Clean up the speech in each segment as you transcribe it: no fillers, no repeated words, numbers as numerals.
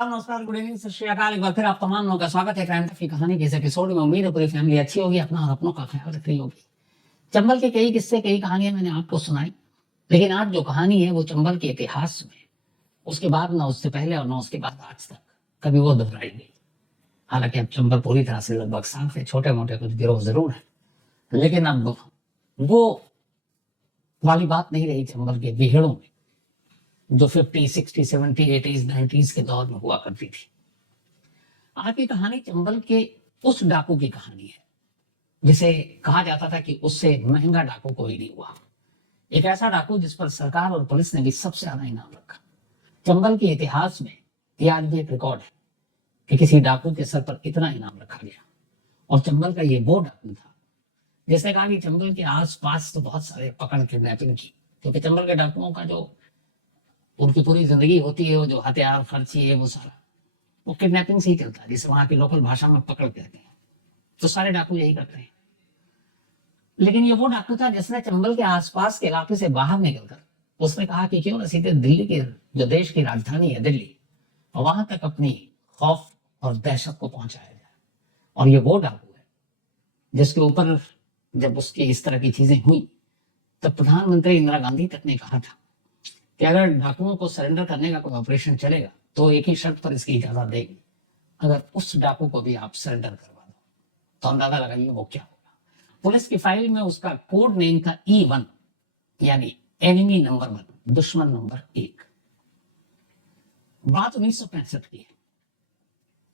नमस्कार, good evening, सत श्री अकाल। एक बार फिर आप तमाम लोगों का स्वागत है क्राइम की कहानी के इस एपिसोड में। उम्मीद है पूरी फैमिली अच्छी होगी, अपना और अपनों का ख्याल रख रही होगी। चंबल के कई किस्से, कई कहानियां मैंने आपको सुनाई, लेकिन आज जो कहानी है वो चंबल के इतिहास में उसके बाद न उससे पहले और न उसके बाद आज तक कभी वो दोहराई गई। हालांकि अब चंबल पूरी तरह से लगभग साफ है, छोटे मोटे कुछ गिरोह जरूर है, लेकिन अब वो वाली बात नहीं रही चंबल के बिहेड़ों में जो 50, 60, 70, 80s, 90s के दौर में हुआ करती थी। आज की कहानी चंबल के उस डाकू की कहानी है जिसे कहा जाता था कि उससे महंगा डाकू कोई नहीं हुआ। एक ऐसा डाकू जिस पर सरकार और पुलिस ने भी सबसे ज्यादा इनाम रखा। चंबल के इतिहास में यह आज भी एक रिकॉर्ड है कि किसी डाकू के सर पर इतना इनाम रखा गया। और चंबल का ये वो डाकू था जिसने कहा कि चंबल के आसपास तो बहुत सारे पकड़ किडनैपिंग की, क्योंकि चंबल के डाकुओं का जो उनकी पूरी जिंदगी होती है, वो जो हथियार खर्ची है, वो सारा वो किडनैपिंग से ही चलता है, जिसे वहां की लोकल भाषा में पकड़ कहते हैं। तो सारे डाकू यही करते हैं। लेकिन ये वो डाकू था जिसने चंबल के आसपास के इलाके से बाहर निकलकर उसने कहा कि क्यों न सीधे दिल्ली के, जो देश की राजधानी है दिल्ली, और वहां तक अपनी खौफ और दहशत को पहुंचाया जाए। और ये वो डाकू है जिसके ऊपर जब उसकी इस तरह की चीजें हुई तब प्रधानमंत्री इंदिरा गांधी तक ने कहा था कि अगर डाकुओं को सरेंडर करने का कोई ऑपरेशन चलेगा तो एक ही शर्त पर इसकी इजाजत देगी, अगर उस डाकू को भी आप सरेंडर करवा दो। तो अंदाजा लगाइए वो क्या होगा। पुलिस की फाइल में उसका कोड नेम था E1, यानी एनिमी नंबर 1, दुश्मन नंबर 1। बात 1965 की है।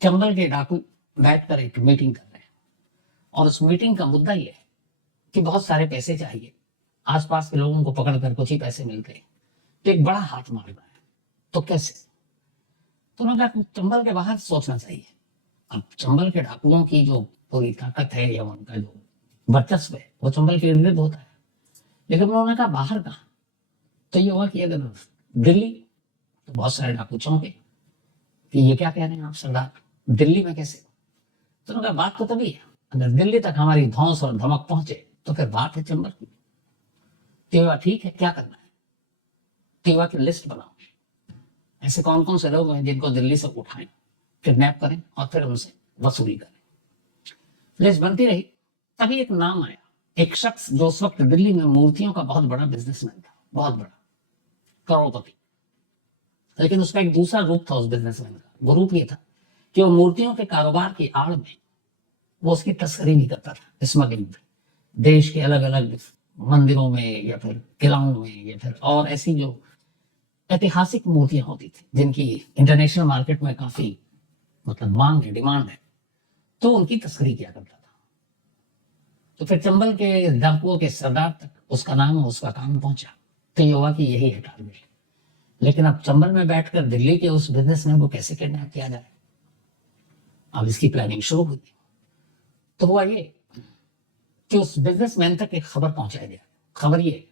चंबल के डाकू बैठकर एक मीटिंग कर रहे हैं और उस मीटिंग का मुद्दा यह है कि बहुत सारे पैसे चाहिए, आसपास के लोगों को पकड़कर कुछ ही पैसे मिलते हैं, तो एक बड़ा हाथ मार रहा है, तो कैसे? तो उन्होंने कहा चंबल के बाहर सोचना चाहिए। अब चंबल के डाकुओं की जो पूरी ताकत है या उनका जो वर्चस्व है वो चंबल के इर्द गिर्द होता है, लेकिन उन्होंने कहा बाहर कहाँ? तो ये हुआ कि अगर दिल्ली, तो बहुत सारे डाकू चौंके कि ये क्या कह रहे हैं आप सरदार, दिल्ली में कैसे? तो उन्होंने कहा बात तो तभी है, अगर दिल्ली तक हमारी धौंस और धमक पहुंचे तो फिर बात है चंबल की। तो ठीक है, क्या करना है? तेवा की लिस्ट बनाओ, ऐसे कौन कौन से लोग हैं जिनको दिल्ली से उठाएं, किडनैप करें और फिर उनसे वसूली करें। लिस्ट बनती रही, तभी एक नाम आया, एक शख्स जो उस वक्त दिल्ली में मूर्तियों का बहुत बड़ा बिजनेसमैन था, बहुत बड़ा, करोड़पति। लेकिन उसका एक दूसरा रूप था उस बिजनेसमैन का। वो रूप ये था कि वो मूर्तियों के कारोबार की आड़ में वो उसकी तस्करी नहीं करता था, स्मगलिंग में, देश के अलग अलग मंदिरों में या फिर किलाओं में या फिर और ऐसी जो ऐतिहासिक मूर्तियां होती थी जिनकी इंटरनेशनल मार्केट में काफी मतलब मांग है, डिमांड है, तो उनकी तस्करी किया करता था। तो फिर चंबल के डाकुओं के सरदार तक उसका नाम और उसका काम पहुंचा। तो ये हुआ कि यही है टारगेट। लेकिन अब चंबल में बैठकर दिल्ली के उस बिजनेसमैन को कैसे किडनैप किया जाए, अब इसकी प्लानिंग शुरू हुई। तो हुआ ये कि उस बिजनेसमैन तक एक खबर पहुंचाया गया। खबर ये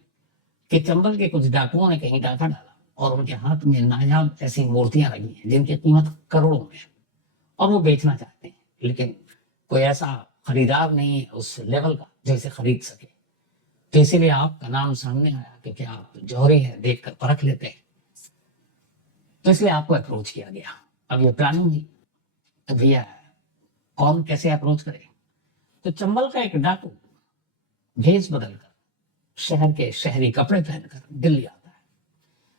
कि चंबल के कुछ डाकुओं ने कहीं डाका डाला और उनके हाथ में नायाब ऐसी मूर्तियां लगी हैं जिनकी कीमत करोड़ों में है, और वो बेचना चाहते हैं, लेकिन कोई ऐसा खरीदार नहीं है उस लेवल का जो इसे खरीद सके। तो इसीलिए आपका नाम सामने आया क्योंकि आप जौहरी हैं, देखकर परख लेते हैं, तो इसलिए आपको अप्रोच किया गया। अब ये प्लानिंग हुई, तो भैया कौन कैसे अप्रोच करे? तो चंबल का एक डाकू भेष बदलकर, शहर के शहरी कपड़े पहनकर दिल्ली आता है।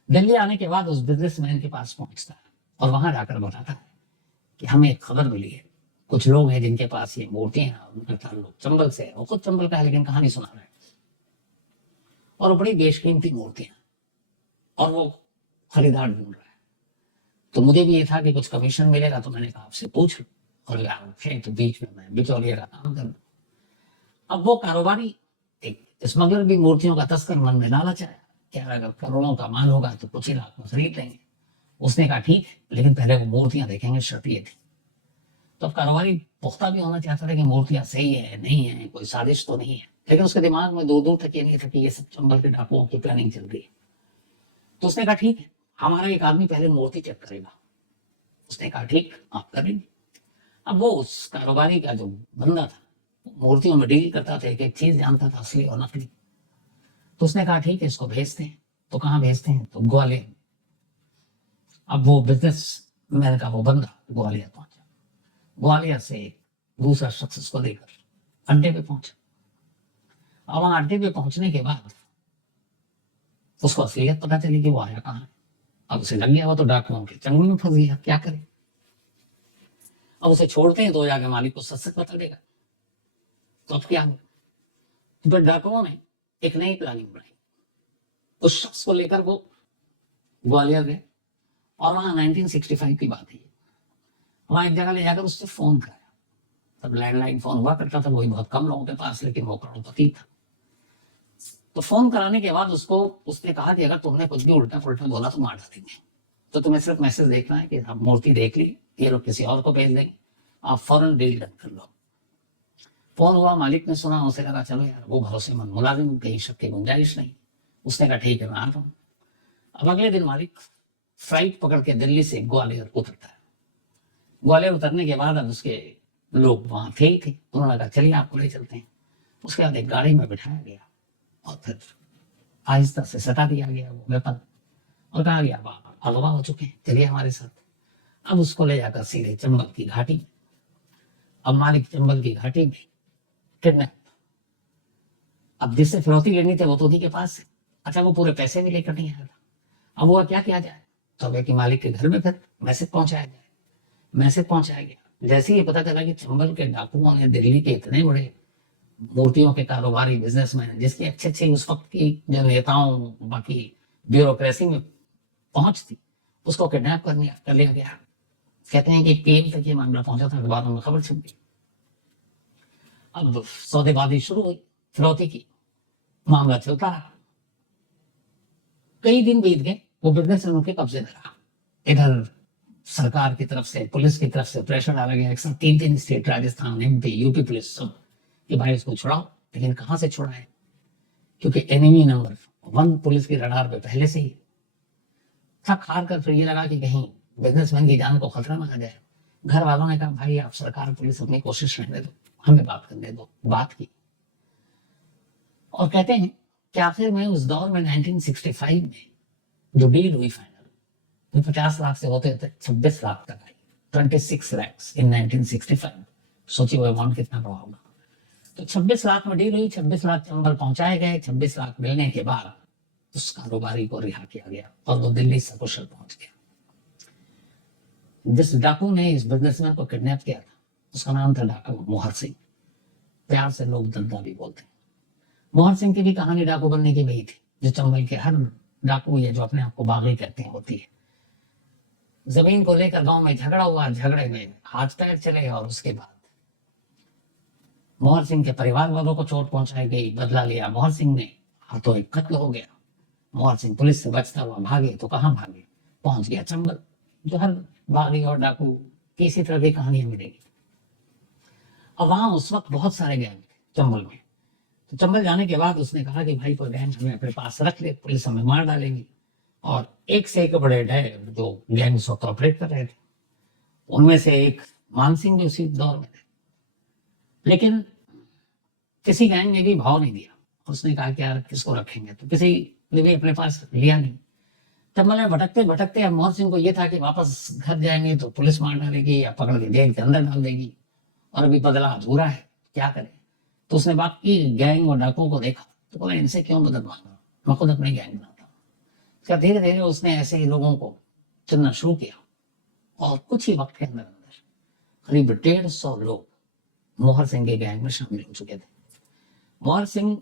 दिल्ली आने के बाद उस बिजनेसमैन के पास पहुंचता है और वहां जाकर बताता है कि हमें एक खबर मिली है, कुछ लोग हैं जिनके पास ये मूर्तियां हैं, उनका ताल्लुक चंबल से है, वो खुद चंबल का है लेकिन कहानी सुना रहा है, और वो बड़ी बेशकीमती मूर्तियां, और वो खरीदार ढूंढ रहा है। तो मुझे भी ये था कि कुछ कमीशन मिलेगा, तो मैंने कहा आपसे पूछ लो, और यार थे तो बीच में मैं बिचौलिए का काम कर। अब वो कारोबारी एक स्मगलर भी मूर्तियों का तस्कर मन में लालच आया, क्या अगर करोड़ों का माल होगा तो कुछ ही लाख में खरीद लेंगे। उसने कहा ठीक है, लेकिन पहले वो मूर्तियां देखेंगे। शर्त ये थी। तो कारोबारी पुख्ता भी होना चाहता था कि मूर्तियां सही है नहीं है, कोई साजिश तो नहीं है, लेकिन उसके दिमाग में दूर दूर तक ये नहीं था कि ये सब चंबल के डाकुओं की प्लानिंग चल रही है। तो उसने कहा ठीक है, हमारा एक आदमी पहले मूर्ति चेक करेगा। उसने कहा ठीक, आप करेंगे। अब वो उस कारोबारी का जो बंदा था, मूर्तियों में डील करता था, एक एक चीज जानता था असली और नकली। तो उसने कहा ठीक है, इसको भेजते हैं। तो कहाँ भेजते हैं? तो ग्वालियर। अब वो बिजनेस मैंने कहा वो बंदा ग्वालियर पहुंचा, ग्वालियर से दूसरा शख्स उसको लेकर अड्डे पे पहुंचा, और वहां अड्डे पे पहुंचने के बाद उसको असलियत पता चली कि वो आया कहाँ है। अब उसे लग गया, वो तो डाकुओं के चंगुल में फंस गया, क्या करे। अब उसे छोड़ते हैं तो जाके मालिक को सच सच बता देगा। तो अब क्या हुआ, तो डाकुओं ने एक नई प्लानिंग बनाई। उस शख्स को लेकर वो ग्वालियर गए, और वहां 1965 की बात है, वहां एक जगह ले जाकर उससे फोन कराया। तब लैंडलाइन फोन हुआ करता था, वही बहुत कम लोगों के पास, लेकिन वो करोड़पति था। तो फोन कराने के बाद उसने कहा कि अगर तुमने कुछ भी उल्टा पुल्टा बोला तो मार देंगे, तो तुम्हें सिर्फ मैसेज देखना है कि आप मूर्ति देख ली, ये लोग किसी और को भेज देंगे, आप फौरन डील डन कर लो। फोन हुआ, मालिक ने सुना, उसे लगा चलो यार वो भरोसेमंद मुलाजिम, कहीं शक की गुंजाइश नहीं। उसने कहा ठीक है मैं आ रहा हूँ। अब अगले दिन मालिक फ्लाइट पकड़ के दिल्ली से ग्वालियर उतरता है। ग्वालियर उतरने के बाद अब उसके लोग वहां थे ही थे, उन्होंने कहा चलिए आपको ले चलते हैं। उसके बाद एक गाड़ी में बिठाया गया और फिर आहिस्ता से सटा दिया गया वो वेपन, और कहा गया आप अगवा हो चुके हैं, चलिए हमारे साथ। अब उसको ले जाकर सीधे चंबल की घाटी में। अब मालिक चंबल की घाटी में किडनैप। अब जिससे फिरौती लेनी थी वो तो उन्हीं के पास है। अच्छा, वो पूरे पैसे भी लेकर नहीं आया था। अब वो क्या किया जाए, तो कि मालिक के घर में फिर मैसेज पहुंचाया जाए। मैसेज पहुंचाया गया, जैसे ही पता चला कि चंबल के डाकुओं ने दिल्ली के इतने बड़े मूर्तियों के कारोबारी बिजनेसमैन, जिसकी अच्छे अच्छे उस वक्त की जो नेताओं बाकी ब्यूरोक्रेसी में पहुंच थी, उसको किडनैप कर लिया गया। कहते हैं कि पीएम तक ये मामला पहुंचा था, अखबारों में खबर छप गई। अब सौदेबाजी शुरू हुई फिरौती की, मामला चलता रहा, कई दिन बीत गए, वो बिजनेस उनके कब्जे में रहा। इधर सरकार की तरफ से, पुलिस की तरफ से प्रेशर डाला गया, एक साथ 3 state, Rajasthan, MP, UP police सब, कि भाई इसको छुड़ाओ। लेकिन कहां से छुड़ाए, क्योंकि एनिमी नंबर 1 पुलिस की रडार पे पहले से ही। थक हार कर फिर ये लगा कि कहीं बिजनेसमैन की जान को खतरा ना आ जाए। घर वालों ने कहा भाई आप सरकार पुलिस अपनी कोशिश रहने दो, हमें बात करने दो। बात की, और कहते हैं कि आखिर में उस दौर में 1965 में जो डील हुई फाइनल, 50 लाख से होते थे 26 लाख तक आई, 26 lakhs इन 1965। सोचिए वो अमाउंट कितना बड़ा होगा। तो 26 लाख में डील हुई, 26 लाख चंबल पहुंचाए गए। 26 लाख मिलने के बाद उस कारोबारी को रिहा किया गया और वो दिल्ली सकुशल पहुंच गया। जिस डाकू ने इस बिजनेसमैन को किडनैप किया था उसका नाम था डाकू मोहर सिंह, प्यार से लोग दद्दा भी बोलते हैं। मोहर सिंह की भी कहानी डाकू बनने की वही थी, जो चंबल के हर डाकू या जो अपने आप को बागी कहते हैं होती है। जमीन को लेकर गांव में झगड़ा हुआ, झगड़े में हाथ पैर चले, और उसके बाद मोहर सिंह के परिवार वालों को चोट पहुंचाई गई, बदला लिया मोहर सिंह ने, हाथों एक कत्ल हो गया। मोहर सिंह पुलिस से बचता हुआ भागे, तो कहां भागे, पहुंच गया चंबल, जो हर बागी और डाकू की इसी तरह की कहानियां मिलेगी। और वहां उस वक्त बहुत सारे गैंग थे चंबल में। तो चंबल जाने के बाद उसने कहा कि भाई कोई गैंग हमें अपने पास रख ले, पुलिस हमें मार डालेगी। और एक से एक बड़े ढेर जो गैंग उस वक्त ऑपरेट कर रहे थे, उनमें से एक मान सिंह भी उसी दौर में थे। लेकिन किसी गैंग ने भी भाव नहीं दिया, उसने कहा कि यार किसको रखेंगे, तो किसी ने भी अपने पास लिया नहीं। चंबल में भटकते भटकते अब मोहर सिंह को यह था कि वापस घर जाएंगे तो पुलिस मार डालेगी या पकड़ के जेल के अंदर डाल देगी, और अभी बदला अधूरा है, क्या करें। तो उसने बाकी गैंग और डाकुओं को देखा, तो बोला इनसे क्यों मदद मांगा, मैं खुद अपनी गैंग बनाता हूँ। क्या धीरे धीरे उसने ऐसे ही लोगों को चुनना शुरू किया, और कुछ ही वक्त के अंदर अंदर करीब 150 लोग मोहर सिंह के गैंग में शामिल हो चुके थे। मोहर सिंह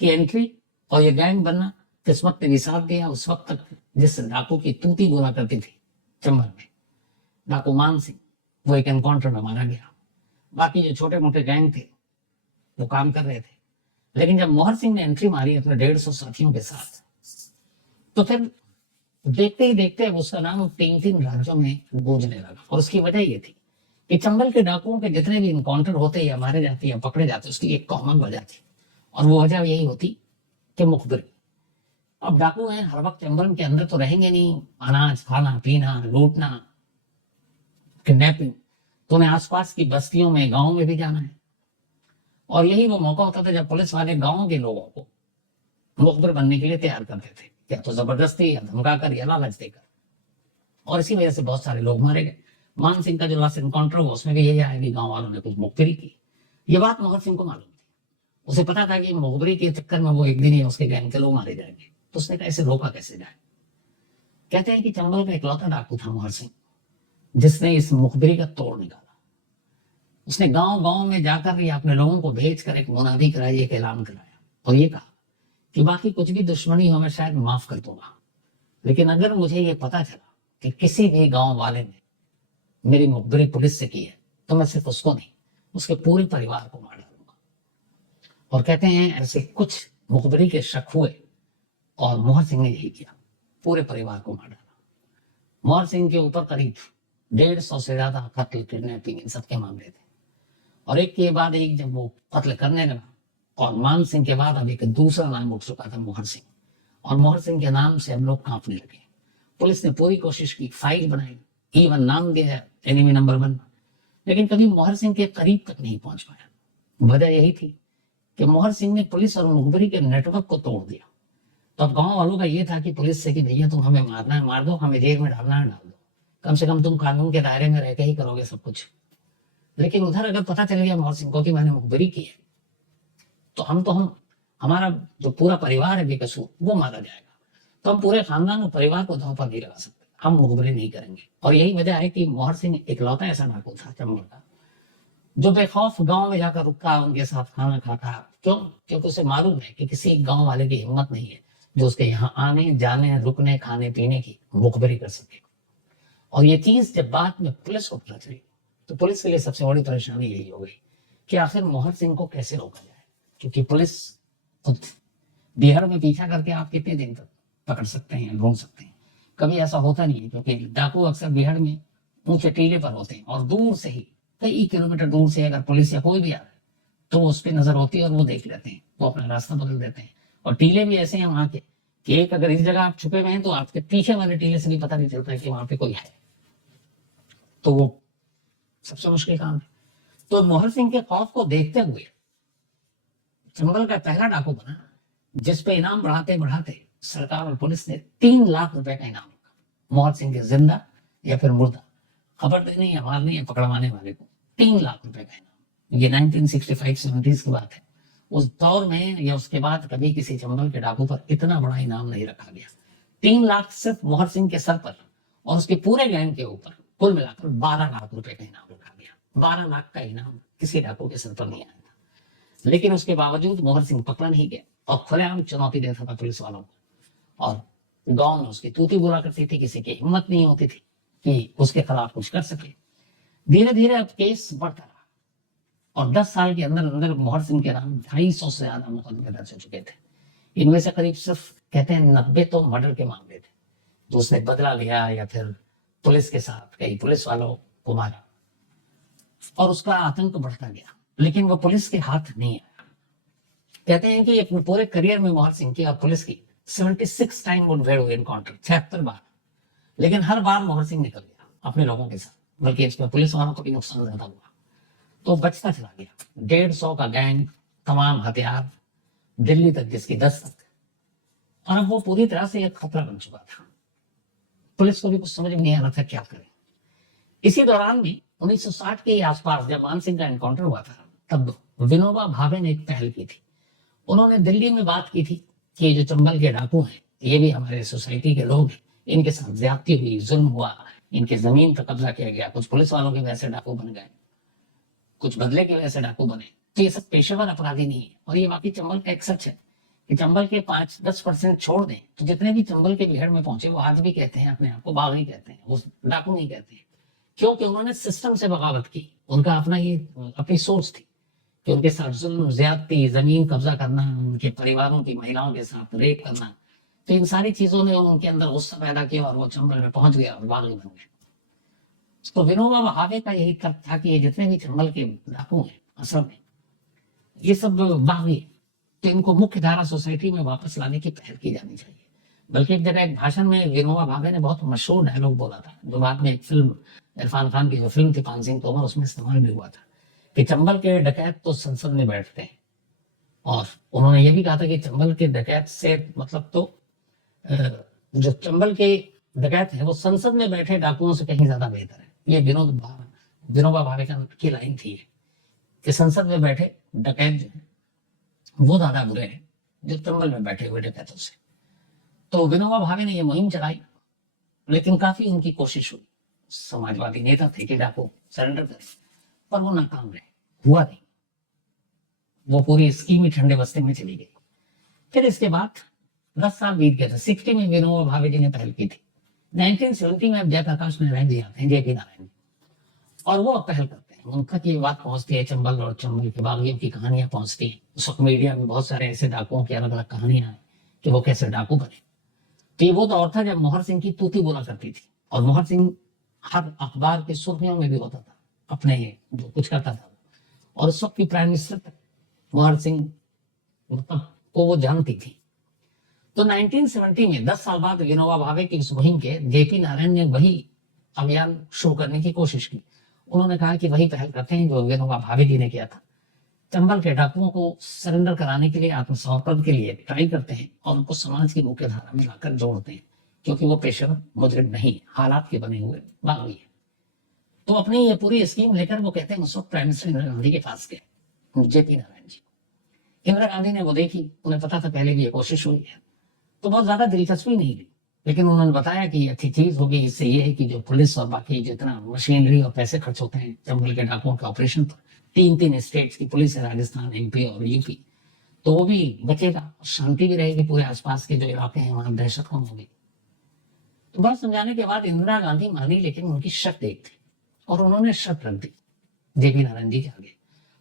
की एंट्री और ये गैंग बनना किस्मत ने भी साथ दिया। उस वक्त तक जिस डाकू की तूती बोला करती थी चंबल में, डाकू मान सिंह, वो एक एनकाउंटर में मारा गया। बाकी जो छोटे मोटे गैंग थे वो काम कर रहे थे। लेकिन जब मोहर सिंह ने एंट्री मारी अपने 150 साथियों के साथ, तो फिर देखते ही देखते उसका नाम 3 राज्यों में गूंजने लगा। और उसकी वजह ये थी कि चंबल के डाकुओं के जितने भी इनकाउंटर होते या मारे जाते या पकड़े जाते, उसकी एक कॉमन वजह थी, और वो वजह यही होती कि मुखबिरी। अब डाकू हैं, हर वक्त चंबल के अंदर तो रहेंगे नहीं, अनाज खाना पीना, लूटना, किडनैपिंग, तो उन्हें आसपास की बस्तियों में, गाँव में भी जाना है। और यही वो मौका होता था जब पुलिस वाले गाँव के लोगों को मुखबिर बनने के लिए तैयार करते थे, या तो जबरदस्ती या धमका कर या लालच देकर। और इसी वजह से बहुत सारे लोग मारे गए। मान सिंह का जो लास्ट एनकाउंटर हुआ उसमें भी यही आया कि गांव वालों ने कुछ मुखबिरी की। ये बात मोहर सिंह को मालूम थी, उसे पता था कि मुखबिरी के चक्कर में वो एक दिन ही उसके गैंग के लोग मारे जाएंगे, तो उसने कहा इसे रोका कैसे जाए। कहते हैं कि चंबल का इकलौता डाकू था मोहर सिंह जिसने इस मुखबिरी का तोड़ निकाला। उसने गांव गांव में जाकर या अपने लोगों को भेजकर एक मुनादी कराई, एक ऐलान कराया और ये कहा कि बाकी कुछ भी दुश्मनी हो मैं शायद माफ कर दूंगा, लेकिन अगर मुझे ये पता चला कि किसी भी गांव वाले ने मेरी मुखबिरी पुलिस से की है तो मैं सिर्फ उसको नहीं उसके पूरे परिवार को मार डालूंगा। और कहते हैं ऐसे कुछ मुखबिरी के शक हुए और मोहर सिंह ने यही किया, पूरे परिवार को मार डाला। मोहर सिंह के ऊपर करीब 150 से ज्यादा कत्ल, किडनैपिंग, इन सबके मामले थे और एक के बाद एक जब वो कत्ल करने लगा और मान सिंह के बाद अब एक दूसरा नाम उठ चुका था मोहर सिंह, और मोहर सिंह के नाम से हम लोग कांपने लगे। पुलिस ने पूरी कोशिश की, फाइल बनाई, इवन नाम दिया एनिमी नंबर 1, लेकिन कभी मोहर सिंह के करीब तक नहीं पहुंच पाया। वजह यही थी कि मोहर सिंह ने पुलिस और मुखबिरी के नेटवर्क को तोड़ दिया। तो अब गांव वालों का ये था कि पुलिस से कि भैया तुम हमें मारना है मार दो, हमें जेल में डालना है डाल दो, कम से कम तुम कानून के दायरे में रह के ही करोगे सब कुछ। लेकिन उधर अगर पता चल गया मोहर सिंह को कि मैंने मुखबिरी की है तो हम हमारा जो पूरा परिवार है बेकसूर वो मारा जाएगा, तो हम पूरे खानदान और परिवार को दांव पर नहीं लगा सकते, हम मुखबिरी नहीं करेंगे। और यही वजह है कि मोहर सिंह इकलौता ऐसा डाकू था चंबल का जो बेखौफ गांव में जाकर रुका, उनके साथ खाना खाता। क्यों? क्योंकि उसे मालूम है कि किसी गांव वाले की हिम्मत नहीं है जो उसके यहाँ आने जाने रुकने खाने पीने की मुखबिरी कर सके। और ये चीज जब बाद में पुलिस को पता चली तो पुलिस के लिए सबसे बड़ी परेशानी यही हो गई कि आखिर मोहर सिंह को कैसे रोका जाए, क्योंकि पुलिस बिहार में पीछा करके आप कितने दिन तक पकड़ सकते हैं, ढूंढ सकते हैं। कभी ऐसा होता नहीं है, क्योंकि डाकू अक्सर बिहार में ऊंचे टीले पर होते हैं और दूर से ही कई किलोमीटर दूर से अगर पुलिस या कोई भी आ रहा है तो उस पर नजर होती है और वो देख लेते हैं, वो अपना रास्ता बदल देते हैं। और टीले भी ऐसे हैं वहां के कि एक अगर इस जगह आप छुपे हुए हैं तो आपके पीछे वाले टीले से भी पता नहीं चलता है कि वहां पे कोई है, तो वो सबसे मुश्किल काम है। तो मोहर सिंह के खौफ को देखते हुए चंबल का पहला डाकू बना जिसपे इनाम बढ़ाते बढ़ाते सरकार और पुलिस ने 3 लाख रुपए का इनाम रखा मोहर सिंह के जिंदा या फिर मुर्दा खबर देने या मारने या पकड़वाने वाले को 3 लाख रुपए का इनाम। ये 1965-70 की बात है। उस दौर में या उसके बाद कभी किसी चंबल के डाकू पर इतना बड़ा इनाम नहीं रखा गया। 3 लाख सिर्फ मोहर सिंह के सर पर और उसके पूरे गैंग के ऊपर कुल मिलाकर 12 लाख रुपए का इनाम रखा गया। 12 लाख का इनाम किसी डाकू के सर पर नहीं आया था, लेकिन उसके बावजूद मोहर सिंह पकड़ा नहीं गया और खुलेआम चुनौती देता था पुलिस वालों को। और गांव में उसकी तूती बुरा करती थी, किसी की हिम्मत नहीं होती थी कि उसके खिलाफ कुछ कर सके। धीरे धीरे अब केस बढ़ता रहा और 10 साल के अंदर अंदर मोहर सिंह के नाम 250 से ज्यादा मुकदमे दर्ज हो चुके थे। इनमें से करीब सिर्फ कहते हैं 90 तो मर्डर के मामले थे, तो उसने बदला लिया या फिर पुलिस के साथ कई पुलिस वालों को मारा और उसका आतंक बढ़ता गया, लेकिन वो पुलिस के हाथ नहीं आया। कहते हैं कि अपने पूरे करियर में मोहर सिंह की और पुलिस की 76 टाइम मुठभेड़ हुई, एनकाउंटर 76 बार, लेकिन हर बार मोहर सिंह निकल गया अपने लोगों के साथ, बल्कि इसमें पुलिस वालों को भी नुकसान ज्यादा हुआ, तो बचता चला गया। 150 का गैंग, तमाम हथियार, दिल्ली तक जिसकी दस्तक, और अब वो पूरी तरह से एक खतरा बन चुका था। पुलिस को भी कुछ समझ में नहीं आ रहा था क्या करें। इसी दौरान भी 1960 के आसपास जब मान सिंह का एनकाउंटर हुआ था तब विनोबा भावे ने एक पहल की थी। उन्होंने दिल्ली में बात की थी कि ये जो चंबल के डाकू हैं ये भी हमारे सोसाइटी के लोग हैं, इनके साथ ज्यादती हुई, जुल्म हुआ, इनके जमीन पर कब्जा किया गया, कुछ पुलिस वालों की वजह से डाकू बन गए, कुछ बदले की वजह से डाकू बने, तो ये सब पेशेवर अपराधी नहीं है। और ये वाकई चंबल का एक सच है कि चंबल के 5-10% छोड़ दें तो जितने भी चंबल के बिहार में पहुंचे वो आज भी कहते हैं अपने आप को बागी कहते हैं, वो डाकू नहीं कहते हैं, क्योंकि उन्होंने सिस्टम से बगावत की। उनका अपना ये अपनी सोच थी कि उनके साथ जुल्म, ज्यादती, जमीन कब्जा करना, उनके परिवारों की महिलाओं के साथ रेप करना, तो इन सारी चीजों ने उनके अंदर गुस्सा पैदा किया और वो चंबल में पहुंच गया और बागी बन गए। तो विनोबा भावे का यही तर्क था कि ये जितने भी चंबल के डाकू हैं असल में ये सब बागी, तो इनको मुख्य धारा सोसाइटी में वापस लाने की पहल की जानी चाहिए। बल्कि एक जगह एक भाषण में विनोबा भावे ने बहुत मशहूर डायलॉग बोला था, जो बाद में एक फिल्म इरफान खान की जो फिल्म थी पान सिंह तोमर, उसमें इस्तेमाल भी हुआ था कि चंबल के डकैत तो संसद में बैठते हैं। और उन्होंने ये भी कहा था कि चंबल के डकैत से मतलब तो जो चंबल के डकैत है वो संसद में बैठे डाकुओं से कहीं ज्यादा बेहतर है। ये विनोबा भावे की लाइन थी कि संसद में बैठे डकैत जो है वो ज्यादा बुरे हैं जो चंबल में बैठे हुए डकैतों से। तो विनोबा भावे ने ये मुहिम चलाई, लेकिन काफी उनकी कोशिश हुई, समाजवादी नेता थे कि डाकू सरेंडर करें, पर वो नाकाम रहे, हुआ नहीं। वो पूरी स्कीम ही ठंडे बस्ते में चली गई। फिर इसके बाद 10 साल बीत गए थे। 60 में विनोबा भावे जी ने पहल की थी। 1970 में अब जयप्रकाश नारायण जी आते हैं, जेपी नारायण जी, और वो अब पहल करते हैं। उन तक ये बात पहुंचती है, चंबल और चंबल के बागियों की कहानियां पहुंचती हैं। उस वक्त मीडिया में बहुत सारे ऐसे डाकुओं की अलग अलग कहानियां हैं कि वो कैसे डाकू बने। तो ये वो दौर था जब मोहर सिंह की तूती बोला करती थी, और मोहर सिंह हर अखबार की सुर्खियों में भी होता था, अपने जो कुछ करता था। और उस वक्त की प्राइम मिनिस्टर तक मोहर सिंह मतलब को वो जानती थी। तो 1970 में 10 साल बाद विनोबा भावे की इस मुहिम के जेपी नारायण ने वही अभियान शुरू करने की कोशिश की। उन्होंने कहा कि वही पहल करते हैं जो विनोबा भावे जी ने किया था। चंबल के डाकुओं को सरेंडर कराने के लिए, आत्मसमर्पण के लिए ट्राई करते हैं और उनको समाज की मुख्य धारा में लाकर जोड़ते हैं, क्योंकि वो पेशेवर मुजरिम नहीं, हालात के बने हुए बागी है। तो अपनी ये पूरी स्कीम लेकर वो कहते हैं उस वक्त प्राइम मिनिस्टर इंदिरा गांधी के पास गए, जेपी नारायण जी। इंदिरा गांधी ने वो देखी, उन्हें पता था पहले भी ये कोशिश हुई है, तो बहुत ज्यादा दिलचस्पी नहीं ली, लेकिन उन्होंने बताया कि अच्छी चीज होगी, इससे ये है कि जो पुलिस और बाकी जितना मशीनरी और पैसे खर्च होते हैं चंबल के डाकुओं के ऑपरेशन पर, 3 स्टेट्स की पुलिस है, राजस्थान, एमपी और यूपी, तो वो भी बचेगा, शांति भी रहेगी, पूरे आसपास के जो इलाके हैं वहां दहशत कम होगी। तो बात समझाने के बाद इंदिरा गांधी मानी, लेकिन उनकी शर्त एक थी, और उन्होंने शर्त रख दी जेपी नारायण जी के आगे।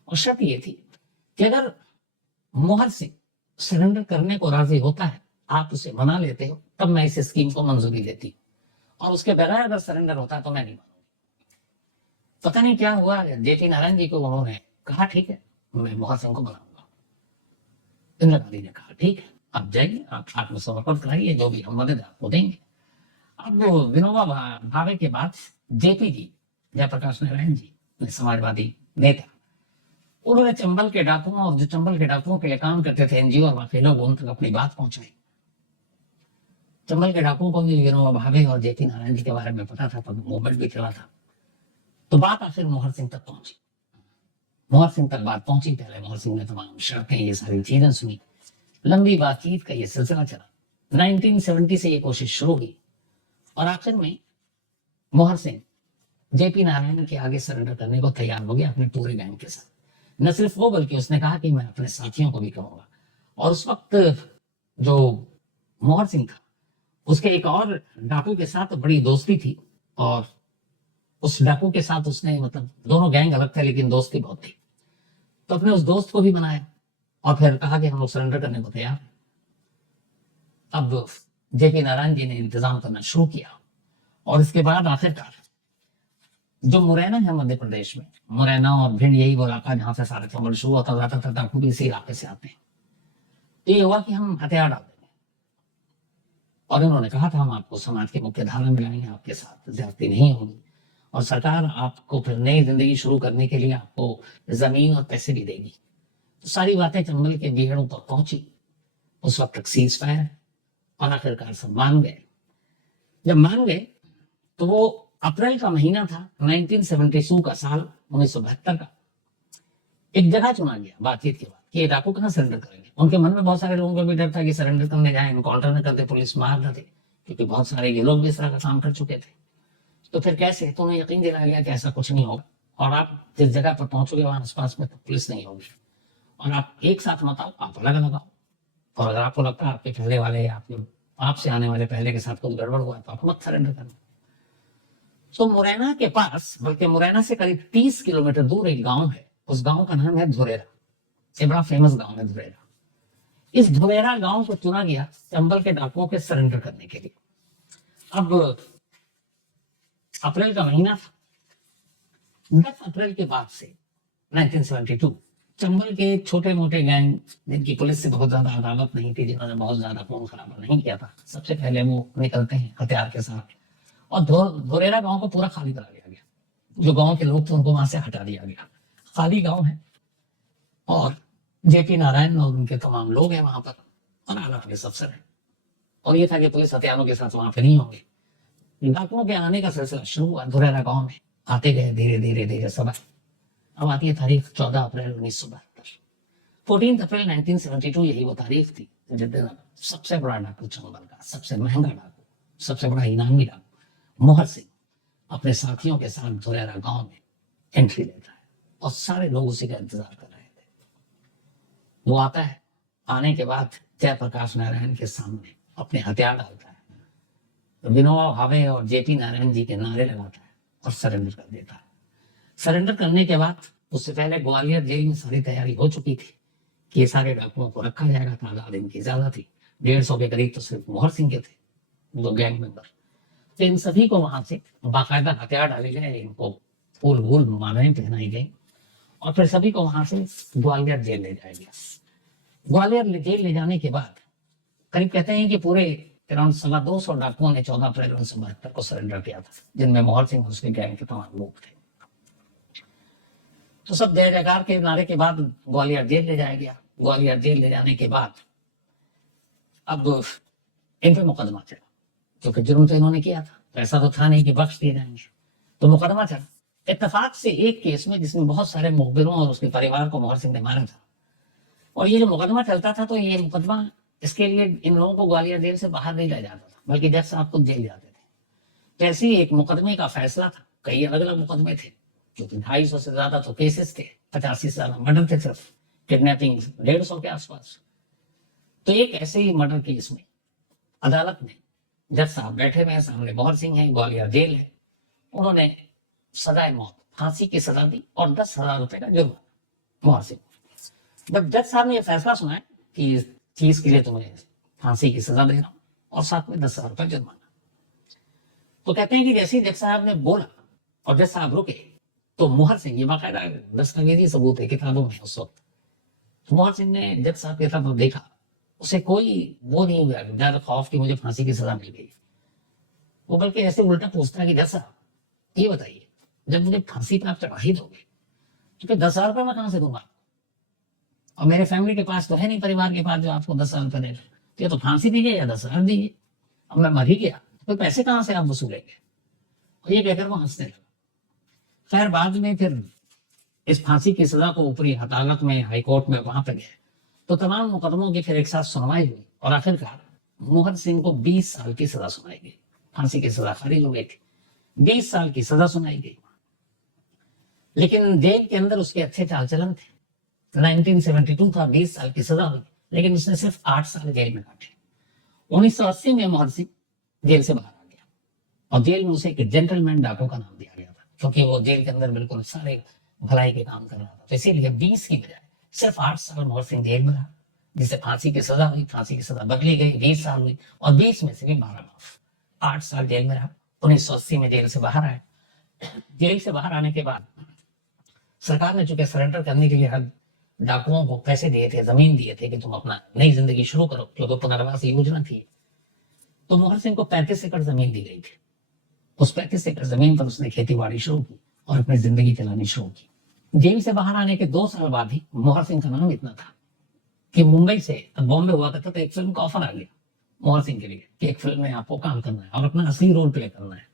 और शर्त ये थी कि अगर मोहर सिंह सरेंडर करने को राजी होता है, आप उसे मना लेते हो, तब मैं इस स्कीम को मंजूरी देती, और उसके बगैर अगर सरेंडर होता है तो मैं नहीं मानूंगी। पता नहीं क्या हुआ, जेपी नारायण जी को उन्होंने कहा ठीक है, मैं मोहर सिंह को मनाऊंगा। इंदिरा गांधी ने कहा ठीक है, आप जाइए, आप आत्मसमर्पण कराइए, जो भी हम मदद आपको देंगे। अब विनोबा भावे के बाद जेपी जी, जयप्रकाश नारायण जी, समाजवादी नेता, उन्होंने चंबल के डाकुओं और जो चंबल के डाकुओं के लिए काम करते थे एनजीओ और बाकी लोग, उन तक अपनी बात पहुंचाई। चंबल के डाकुओं को भी विनोबा भावे और जेपी नारायण जी के बारे में पता था, तब मूवमेंट भी चला था। तो बात आखिर मोहर सिंह तक पहुंची। मोहर सिंह तक बात पहुंची, पहले मोहर सिंह ने तमाम शर्तें, ये सारी चीजें सुनी, लंबी बातचीत का ये सिलसिला चला। 1970 से ये कोशिश शुरू हुई, और आखिर में मोहर सिंह जेपी नारायण के आगे सरेंडर करने को तैयार हो गया अपने पूरे गैंग के साथ। न सिर्फ वो, बल्कि उसने कहा कि मैं अपने साथियों को भी कहूंगा। और उस वक्त जो मोहर सिंह था, उसके एक और डाकू के साथ बड़ी दोस्ती थी, और उस डाकू के साथ उसने, मतलब दोनों गैंग अलग थे लेकिन दोस्ती बहुत थी, तो अपने उस दोस्त को भी बनाया और फिर कहा कि हम लोग सरेंडर करने को तैयार हैं। अब जेपी नारायण जी ने इंतजाम करना शुरू किया, और इसके बाद आखिरकार जो मुरैना है मध्य प्रदेश में, मुरैना और भिंड, यही वो इलाका जहां से सारे चंबल शुरू होता, ज्यादातर डाकू भी इसी इलाके से आते हैं। तो ये हुआ कि हम हथियार डाल देंगे, और इन्होंने कहा था हम आपको समाज के मुख्य धारा में लाएंगे, आपके साथ ज्यादती नहीं होगी, और सरकार आपको फिर नई जिंदगी शुरू करने के लिए आपको जमीन और पैसे भी देगी। तो सारी बातें चंबल के बीहड़ों तक पहुंची। उस वक्त तक सीज फायर, और आखिरकार सब मान गए। जब मान गए तो वो अप्रैल का महीना था, 1972 का साल, 1972 का। एक जगह चुना गया बातचीत के बाद कि डाकू कहाँ सरेंडर करेंगे। उनके मन में बहुत सारे लोगों को भी डर था कि सरेंडर करने जाए, इनकाउंटर न करते, पुलिस मार देते, क्योंकि बहुत सारे ये लोग भी इस तरह का काम कर चुके थे। तो फिर कैसे, तो उन्हें यकीन दिलाया गया कि ऐसा कुछ नहीं होगा, और आप जिस जगह पर पहुंचोगे वहां आसपास में तो पुलिस नहीं होगी, और आप एक साथ मत आओ, आप अलग अलग आओ, और अगर आपको लगता है आपके पहले वाले या आपसे आने वाले पहले के साथ कुछ गड़बड़ हुआ तो आप मत सरेंडर करना। तो मुरैना के पास, बल्कि मुरैना से करीब 30 किलोमीटर दूर एक गांव है, उस गांव का नाम है धुरेरा। ये बड़ा फेमस गांव है धुरेरा। इस धुरेरा गांव को चुना गया चंबल के डाकुओं के सरेंडर करने के लिए। अब अप्रैल का महीना था, 10 अप्रैल के बाद से 1972 चंबल के छोटे मोटे गैंग, जिनकी पुलिस से बहुत ज्यादा अदालत नहीं थी, जिन्होंने बहुत ज्यादा खून खराबा नहीं किया था, सबसे पहले वो निकलते हैं हथियार के साथ, और धुरेरा गांव को पूरा खाली करा दिया गया। जो गांव के लोग थे उनको वहां से हटा दिया गया, खाली गांव है, और जेपी नारायण और उनके तमाम लोग हैं वहां पर, और आला पुलिस अफसर है। और ये था कि पुलिस हथियारों के साथ वहां पे नहीं होंगे। डाकुओं के आने का सिलसिला शुरू हुआ धुरेरा गांव में। आते गए धीरे धीरे धीरे सब। अब आती है तारीख 14 अप्रैल 1972। 14 अप्रैल 1972 यही वो तारीख थी जिस दिन सबसे बड़ा डाकू चंबल का, सबसे महंगा डाकू, सबसे बड़ा इनामी डाकू मोहर सिंह अपने साथियों के साथ धुरेरा गांव में एंट्री लेता है और सारे लोग उसी का इंतजार कर रहे थे। वो आता है, आने के बाद जयप्रकाश नारायण के सामने अपने हथियार डालता है, तो विनोबा भावे और जेपी नारायण जी के नारे लगाता है और सरेंडर कर देता है। सरेंडर करने के बाद उससे पहले ग्वालियर जेल में सारी तैयारी हो चुकी थी कि ये सारे डाकुओं को रखा जाएगा। तादाद इनकी ज्यादा थी, 150 के करीब तो सिर्फ मोहर सिंह के थे, दो गैंग मेंबर। तो इन सभी को वहां से बाकायदा हथियार डाले गए, इनको फूल वूल मालाएं पहनाई गई और फिर सभी को वहां से ग्वालियर जेल ले जाया गया। ग्वालियर जेल ले जाने के बाद करीब कहते हैं कि पूरे अराउंड 250 डाकुओं ने 14 अप्रैल 1972 को सरेंडर किया था, जिनमें मोहर सिंह और उसके गैंग के तमाम लोग थे। तो सब जय जयकार के नारे के बाद ग्वालियर जेल ले जाया गया। ग्वालियर जेल ले जाने के बाद अब इन पे मुकदमा चला, क्योंकि जुर्म तो इन्होंने किया था, तो ऐसा तो था नहीं कि बख्श दिए जाएंगे, तो मुकदमा चला। इत्तेफाक से एक केस में जिसमें बहुत सारे मुखबिरों और उसके परिवार को मोहर सिंह ने मारा था, और ये जो मुकदमा चलता था तो ये मुकदमा इसके लिए इन लोगों को ग्वालियर जेल से बाहर नहीं लाया जाता था, बल्कि जज साहब खुद जेल जाते थे। तो ऐसे ही एक मुकदमे का फैसला था, कई अलग अलग मुकदमे थे, क्योंकि 250 से ज्यादा तो केसेस थे, 85 से ज्यादा मर्डर थे, सिर्फ किडनैपिंग 150 के आसपास। तो एक ऐसे ही मर्डर केस में अदालत में जज साहब बैठे हुए हैं, सामने मोहर सिंह है, ग्वालियर जेल है, उन्होंने सजाए मौत, फांसी की सजा दी और 10,000 रुपए का जुर्माना मोहर सिंह। जब जज साहब ने यह फैसला सुनाया कि इस चीज के लिए तुम्हें फांसी की सजा दे रहा हूं और साथ में 10,000 रुपए जुर्माना, तो कहते हैं कि जैसे ही जज साहब ने बोला और जज साहब रुके, तो मोहर सिंह, ये बाकायदा दस्तावेजी सबूत है किताबों में उस वक्त, तो मोहर सिंह ने जज साहब की तरफ देखा, उसे कोई वो नहीं हुआ डर खौफ कि मुझे फांसी की सजा मिल गई, वो बल्कि ऐसे उल्टा पूछता कि जज साहब ये बताइए, जब मुझे फांसी पर आप चढ़ा ही दोगे तो फिर 10,000 रुपए मैं कहां से दूंगा, और मेरे फैमिली के पास तो है नहीं, परिवार के पास जो आपको 10,000 रुपए दे, तो ये तो फांसी दीजिए या 10,000 दीजिए, अब मैं मर ही गया तो पैसे कहां से आप वसूलेंगे। और ये कहकर वो हंसने लगा। खैर बाद में फिर इस फांसी की सजा को ऊपरी अदालत में, हाईकोर्ट में वहां पे गए, तो तमाम मुकदमों की फिर एक साथ सुनवाई हुई और आखिरकार मोहर सिंह को 20 साल की सजा सुनाई गई। फांसी की सजा खारिज हो गई थी, 20 साल की सजा सुनाई गई, लेकिन जेल के अंदर उसके अच्छे चाल चलन थे। 1972 था, 20 साल की सजा हुई, लेकिन उसने सिर्फ 8 साल जेल में काटे। 1980 में मोहर सिंह जेल से बाहर आ गया और जेल में उसे एक जेंटलमैन डाकू का नाम दिया गया था, क्योंकि वो जेल के अंदर बिल्कुल सारे भलाई के काम कर रहा था। तो इसीलिए 20 की बजाय सिर्फ 8 साल मोहर सिंह जेल में रहा, जिससे फांसी की सजा हुई, फांसी की सजा बदली गई, 20 साल हुई और 20 में से भी 12 माफ, 8 साल जेल में रहा। 1980 में जेल से बाहर आए। जेल से बाहर आने के बाद सरकार ने चूंकि सरेंडर करने के लिए हर डाकुओं को पैसे दिए थे, जमीन दिए थे कि तुम अपना नई जिंदगी शुरू करो, क्योंकि पुनर्वास योजना थी, तो मोहर सिंह को 35 एकड़ जमीन दी गई थी। उस 35 एकड़ जमीन पर उसने खेती बाड़ी शुरू की और अपनी जिंदगी चलानी शुरू की। जेल से बाहर आने के 2 साल बाद ही मोहर सिंह का नाम इतना था कि मुंबई से बॉम्बे हुआ करता था, एक फिल्म का ऑफर आ गया मोहर सिंह के लिए कि एक फिल्म में आपको काम करना है और अपना असली रोल प्ले करना है,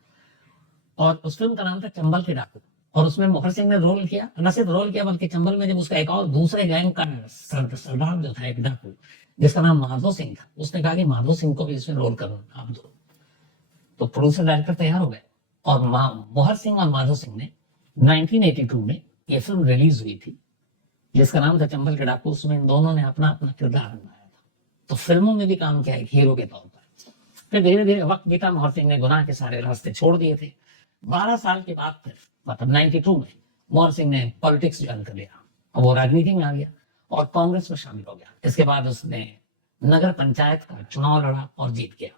और उस फिल्म का नाम था चंबल के डाकू, और उसमें मोहर सिंह ने रोल किया। न सिर्फ रोल किया बल्कि चंबल में जब उसका एक और दूसरे गैंग का सरदार जो था, एक डाकू जिसका नाम माधो सिंह था, उसने कहा कि माधो सिंह को भी इसमें रोल करना आप दो, तो प्रोड्यूसर डायरेक्टर तैयार हो गए और मोहर सिंह और माधो सिंह ने 1982 में ये फिल्म रिलीज हुई थी जिसका नाम था चंबल के डाकू। उसमें इन दोनों ने अपना अपना किरदार निभाया था, तो फिल्मों में भी काम किया एक हीरो के तौर पर। फिर धीरे धीरे वक्त बीता, मोहर सिंह ने गुनाह के सारे रास्ते छोड़ दिए थे। 12 साल के बाद फिर मतलब 92 में मोहर सिंह ने पॉलिटिक्स ज्वाइन कर लिया और वो राजनीति में आ गया और कांग्रेस में शामिल हो गया। इसके बाद उसने नगर पंचायत का चुनाव लड़ा और जीत गया।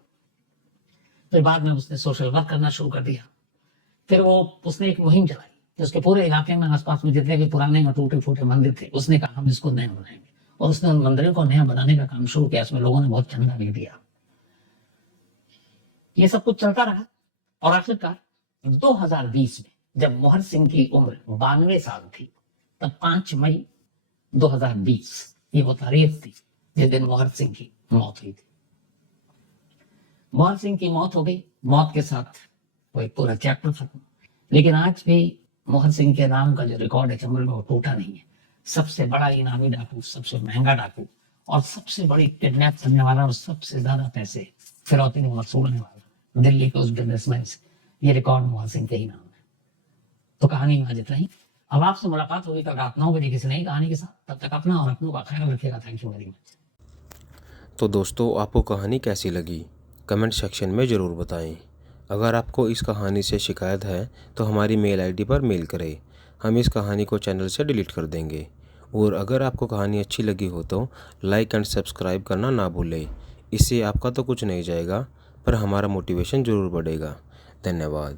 फिर बाद में उसने सोशल वर्क करना शुरू कर दिया। फिर उसने एक मुहिम चलाई कि उसके पूरे इलाके में, आसपास में जितने भी पुराने और टूटे फूटे मंदिर थे, उसने कहा हम इसको नया बनाएंगे, और उसने उन मंदिरों को नया बनाने का काम शुरू किया। इसमें लोगों ने बहुत चंदा भी दिया। ये सब कुछ चलता रहा और आखिरकार 2020 में जब मोहर सिंह की उम्र 92 साल थी, तब 5 मई 2020 ये वो तारीख थी जिस दिन मोहर सिंह की मौत हुई थी। मोहर सिंह की मौत हो गई। मौत के साथ वो एक पूरा चैप्टर खत्म। लेकिन आज भी मोहन सिंह के नाम का जो रिकॉर्ड है चंबल में वो टूटा नहीं है। सबसे बड़ा इनामी डाकू, सबसे महंगा डाकू और सबसे बड़ी किडनैप करने वाला और सबसे ज्यादा पैसे फिरौती में वसूलने वाला दिल्ली के उस बिजनेसमैन से, ये रिकॉर्ड मोहन सिंह के ही नाम है। तो कहानी में आज इतना ही। अब आपसे मुलाकात होगी कल रात 9 बजे किसी नई कहानी के साथ। तब तक अपना और अपनों का ख्याल रखिएगा। Thank you very much. तो दोस्तों, आपको कहानी कैसी लगी कमेंट सेक्शन में ज़रूर बताएं। अगर आपको इस कहानी से शिकायत है तो हमारी मेल आईडी पर मेल करें। हम इस कहानी को चैनल से डिलीट कर देंगे। और अगर आपको कहानी अच्छी लगी हो तो लाइक एंड सब्सक्राइब करना ना भूलें। इससे आपका तो कुछ नहीं जाएगा पर हमारा मोटिवेशन ज़रूर बढ़ेगा। धन्यवाद।